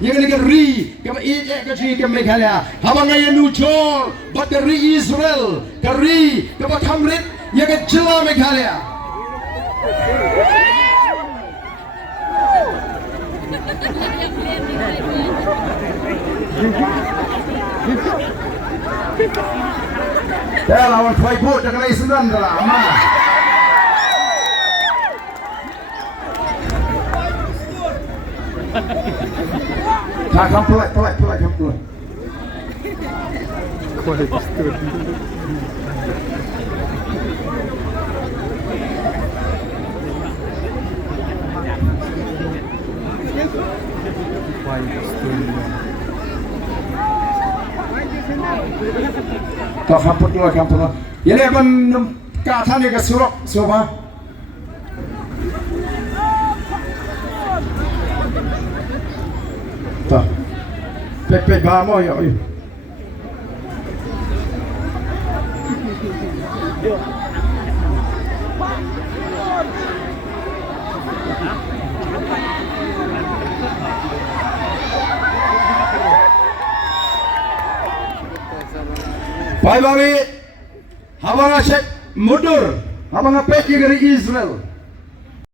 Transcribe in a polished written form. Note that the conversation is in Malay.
yang ni ri ke ke ke Meghalaya habang ngayon Nujol bat ke ri Israel ke ri ke Kamrit yang ke Jila Meghalaya dah lawan fight boat dah kena isendan dah aman tak kam pelak kam pelak tak kam pelak ini akan kata ni ke surok siapa tak pek bamo ya Bye bye. Habang asyik mundur, habang apek dari Israel.